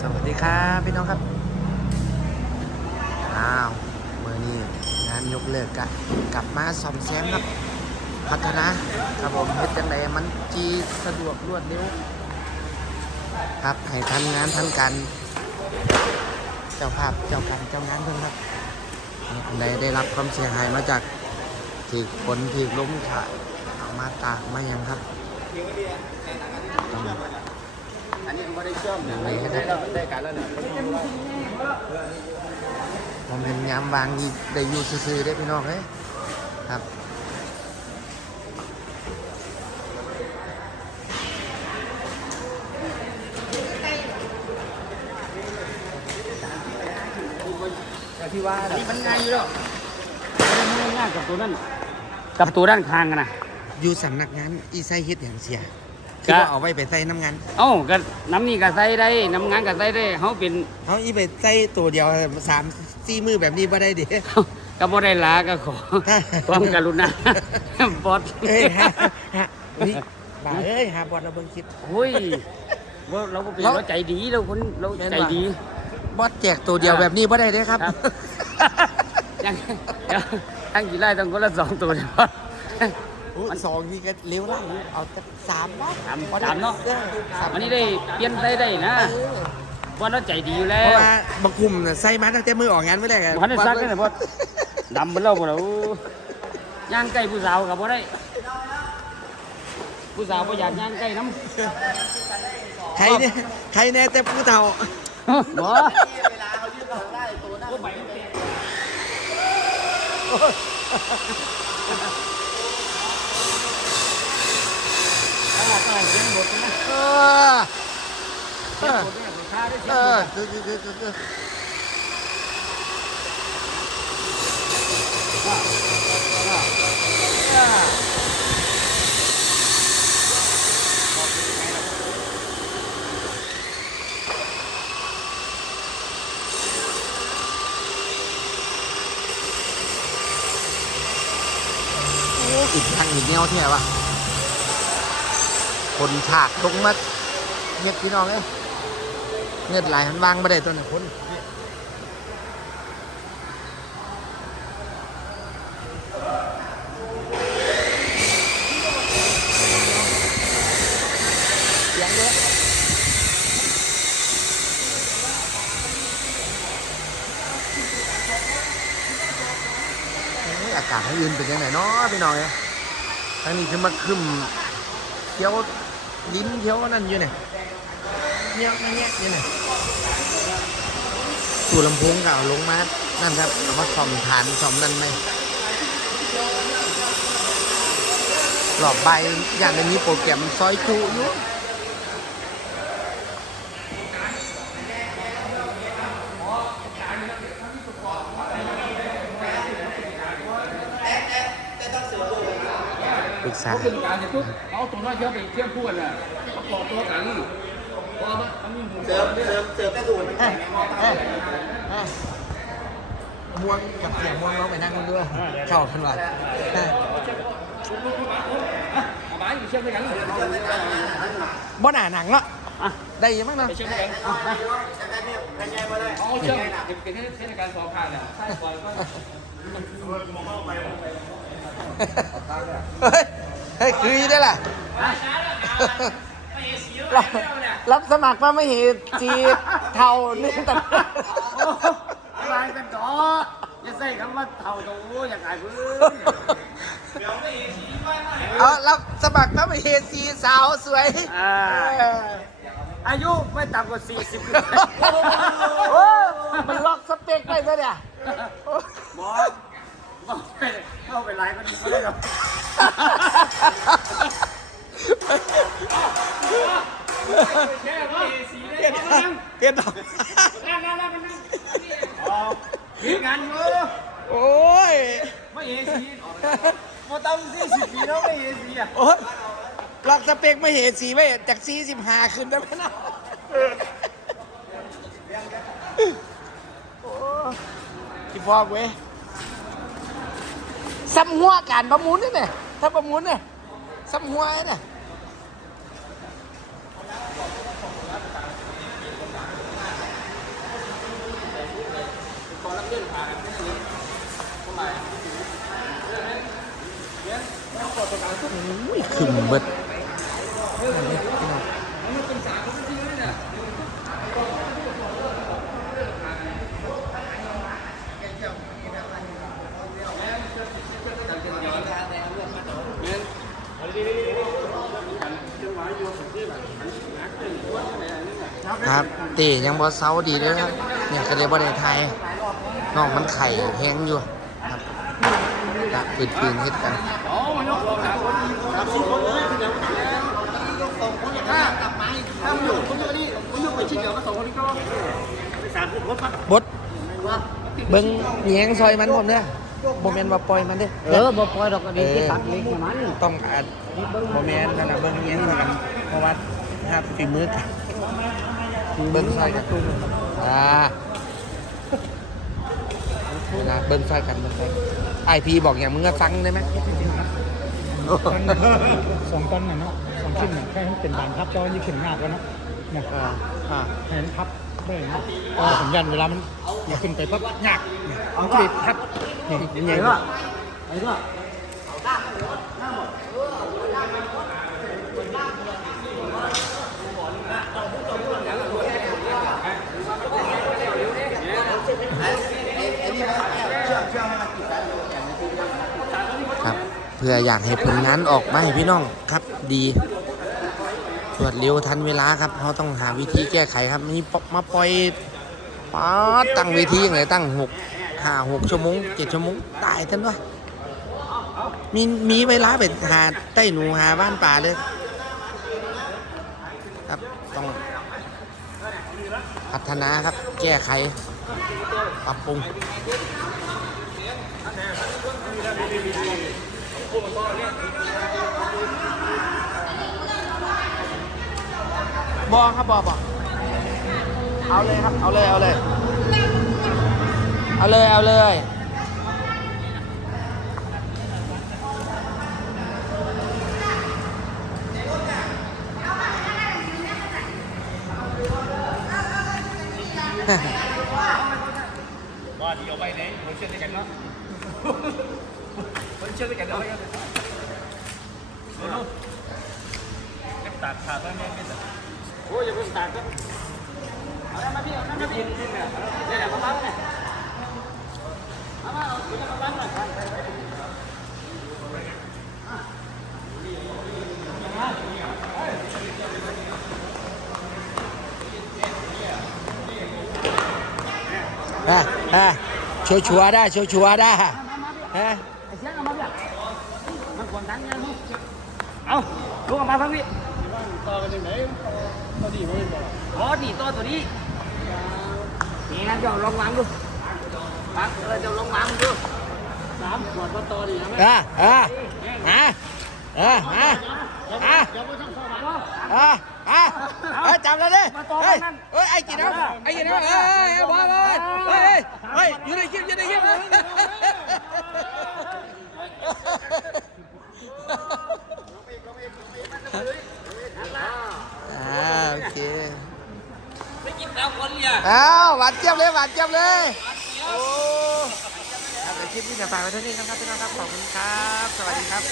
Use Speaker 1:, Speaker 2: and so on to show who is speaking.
Speaker 1: สวัสดีครับพี่น้องครับ อ้าวเมื่อนี้งานยกเลิกกะกลับมาซ่อมแซมครับพัฒนาครับผมเฮ็ดจังไดมันจีสะดวกรวดเร็วครับให้ทันงานทันการเจ้าภาพเจ้าการเจ้างานเพิ่นครับอันได้รับความเสียหายมาจากถือฝนถือลมค่ะเอามาตากมาหยังครับ อง
Speaker 2: อันนี้ก็ไม่ได้เชื่อม
Speaker 1: ยังไง
Speaker 2: ได้
Speaker 1: ครับ
Speaker 2: แล้วได้การแล้วเนี่ย
Speaker 1: ผมเห็นยามวางนี่ได้อยู่ซื่อๆได้อพี่น้องเอ้ยครับ
Speaker 2: แต่ที่ว่านี่มันง่ายอยู่แล้วมันง่ายกับตัวนั้นกับตัวด้านข้างกันนะ
Speaker 1: อยู่สำนักงานอีไซเฮ็ดอย่างเสีย
Speaker 2: ก็
Speaker 1: คือว่าเอาไว้ไปใส่น้ำงาน
Speaker 2: เอ้าก็น้ำนี่ก็ใส่ได้น้ำงานก็ใส่ได้เขาเป็น
Speaker 1: เขาอีไปใส่ตัวเดียวสามสี่มือแบบนี้บ่ได้ดิ
Speaker 2: ก็บ่ได้ลาก็ขอความกรุณาบอส
Speaker 1: เอ้ยฮะฮะนี่บ่าเอ้ยหาบอลเราเบิ่งคลิป
Speaker 2: โอ้ยว่าเราก็เป็น
Speaker 1: เรา
Speaker 2: เราใจดีเราคนเราใจดี
Speaker 1: บอสแจกตัวเดียวแบบนี้บ่ได้เด้อครับ
Speaker 2: ครับยังเดี๋ยวทั้งกี่ไร่ต้องคนละสองตัวเลยบ อส
Speaker 1: อุ๊ยสองนี่ก็เร็วแล้วเอาแต่สามวะ
Speaker 2: สาม
Speaker 1: บ่ได้
Speaker 2: สามเนาะ
Speaker 1: ออสาม
Speaker 2: วันนี้ได้เปลี่ยนได้ได้นะ
Speaker 1: เออ
Speaker 2: ว่าเราใจดีอยู่แล้
Speaker 1: เพ
Speaker 2: ว
Speaker 1: ราะว่าบักคุมน่ะใส่มาตั้งแต่มือออกงานไม่ได้กัน
Speaker 2: บ่ทันได้ซักเลยนะบอสดำไปแล้วบ่แล้วย่างใกล้ผู้สาวกับบ่ได้ ผู้สาวบ่อยากย่างใกล้น้ำ
Speaker 1: ใครเนี่ยใครแน่แต่ผู้เฒ่า
Speaker 2: บ่ต้อ ให้เรียนบทนะ
Speaker 1: เออเออ
Speaker 2: บทเนี่ยบทท่าได้
Speaker 1: เอ
Speaker 2: เสีย
Speaker 1: อคือคือคือคือคืออีกทางอีกแนวที่ไหนวะ คนฉากลงมาเงียบพี่น้องเอ้ยเงียบหลายหันวางไม่ได้ตัวน่ะคนเสียงเยอะโอ้ยอากาศทางอื่นเป็นยังไงเนาะพี่น้องเอ้ยทางนี้คือมาคึมเที่ยว ลิ้นเคี้ยวนั่นอยู่เนี่ยเนี้ยเนี้ยอยู่เนี่ยสู่ลำโพงก็เอาลงมานั่นครับเอามาซ่อมฐานซ่อมนั่นไหมหลอบใบอย่างนี้โปรแกรมซอยจูอยู่ ปรึกษา
Speaker 2: เขาเป็นการเสร็จปุ๊บเอาตัวน้อยเยอะไปเทียบคู่กันน่ะประกอบตัวกันเพราะว่ามันมีหมุน
Speaker 3: เสิร์ฟเสิร์ฟเสิร์ฟแต่สูตรมัน
Speaker 1: เอ้ยเอ้ยเอ้ยม่วงกับเสียงม่วงเราไปนั่งกันด้วยเข้ากันว่ะเอ้ย
Speaker 2: เอาไม้อยู่เชื่อมด้วยกัน
Speaker 1: บ่หนาหนังเนาะ
Speaker 2: อะ
Speaker 1: ได้ยังมั้งเนาะ
Speaker 2: ไปเชื่อมด้วยกันเอานะเอาเชื่อมเป็นเทศกาลสองผ่านอะใช่ก่อนก็
Speaker 1: เฮ้ยเฮ้ยคือได้ล่ะรับรับสมัครมาไม่เห็นจีเท่านี่แต่
Speaker 2: อะไรกันต่ออย่าใส่คำว่าเท่าตัวอย่างไรเพื่อน
Speaker 1: เอารับสมัครมาไม่เห็นจีสาวสวย
Speaker 2: อ่า
Speaker 1: เออ
Speaker 2: อายุไม่ต่ำกว่า 40ปี
Speaker 1: โอ้มันล็อกสเปคได้ซะเนี่ย
Speaker 2: หมอบอกไป เข้าไปไลฟ์มันไม่ได้หรอก
Speaker 1: เฮ็ดดอก
Speaker 2: นั่งนั่งนั่งนั่งมีงานอยู่
Speaker 1: โอ้ย
Speaker 2: ไม่เอซีมาตั้งสี่สิบปีแล้วไม่เอซีอะ
Speaker 1: โอ้ยล็อกสเปคไม่เห็นสีไม่เห็นจากสี่สิบห้าขึ้นได้ไหมนะโอ้ที่บอกเว้ย ซ้ำหัวการประมูลนี่เงยถ้าประมูลเนี่ยซ้ำหัวเนี่ยอุ้ยขึ้นเบิด เตะยังบอเซาดีเด้วยครับเนี่ยก็เลยบ่ได้ไทยน้องมันไข่แห้งอยู่ครับดักปืนปืนๆเฮ็ดกันบดเบิ้งแยงซอยมันผมเด้อโมเมนว่าปล่อยมันเด้อ
Speaker 2: เออบ่ปล่อยดอกกระดิ่งที่ตัดเล็กเนี่ยมัน
Speaker 1: ต้องอัดโมเมนนั่นนะเบิ้งแยงซอยกันเพราะว่าถ้าฝีมือกัน เบิ้งซอยกันอ่าเวลาเบิ้งซอยกันเบิ้งซอยไอพีบอกอย่างมึงก็ฟังได้ไหม
Speaker 3: สองต้นน่ะเนาะสองชิ้นน่ะแค่ให้มันเป็นบานพับจอยี่ขึ้นงาบแล้วเนาะเนี่ย
Speaker 1: อ่าอ่า
Speaker 3: ให้มันพับได้เนาะก็สัญญาณเวลามันอยากขึ้นไปปั๊บยากเนี่ยมันก็เลยพับนี่
Speaker 1: เป็นยังไง
Speaker 2: ไอ้ก็
Speaker 1: พื่ออยากให้ผลงานออกมาให้พี่น้องครับดีตรวจเร็วทันเวลาครับเขาต้องหาวิธีแก้ไขครับมีปมาปล่อยป๊าดตั้งเวทีอย่างไรตั้งหกห้าหกชั่วโมงเจ็ดชั่วโมงตายท่านวะมีมีเวลาไปหาใต้หนูหาบ้านป่าเลยครับต้องพัฒนาครับแก้ไขปรับปรุง บอครับบอบอเอาเลยครับ เอาเลย เอาเลย เอาเลย เอาเลย
Speaker 2: ว่าดีเอาไปไหนผมเชื่อด้วยกันเนาะ ผมเชื่อด้วยกันเอาไปกันตัดขาดแล้วแม่ไม่ตัดโอ้ยอย่าเพิ่งตัดครับ เอาแล้วมาพี่เอามาพี่เนี่ยเนี่ยมาบ้างเนี่ยมามาเอาตัวนี้มาบ้างหน่อย
Speaker 1: อะอะชัวชัวร์ๆได้ชัวชัวร์ๆได้ฮะ
Speaker 2: ไอ้เสียงเอามาพี่มันควรตั้งยังเอาลูกออกมาฟังพี่ต่อไปไหนต่อดีไม่บอกอ๋อดีต่อตัวนี้นี่นะเจ้าลองวางดูฟังเออเจ้าลองวางดูสามขวดมาต่อดีนะ
Speaker 1: อะอะอะอะอะอะ
Speaker 2: เดี๋ยวไปช่างเข้ามาเนาะ
Speaker 1: อะอะเฮ้ยจับแล้วดิเฮ้ยเฮ้ยไอ้กินน้ำไอ้กินน้ำเฮ้ยเฮ้ยบอลบอลเฮ้ยเฮ้ยอยู่ในคลิปอยู่ในคลิป อ่าโอเค
Speaker 2: ไปกินแล้วคนเนี่ย
Speaker 1: อ้าวหวานเจี๊ยบเลยหวานเจี๊ยบเลยโอ้ครับเดี๋ยวคลิปนี้จะฝากไว้เท่านี้นะครับพี่น้องครับขอบคุณครับ สวัสดีครับ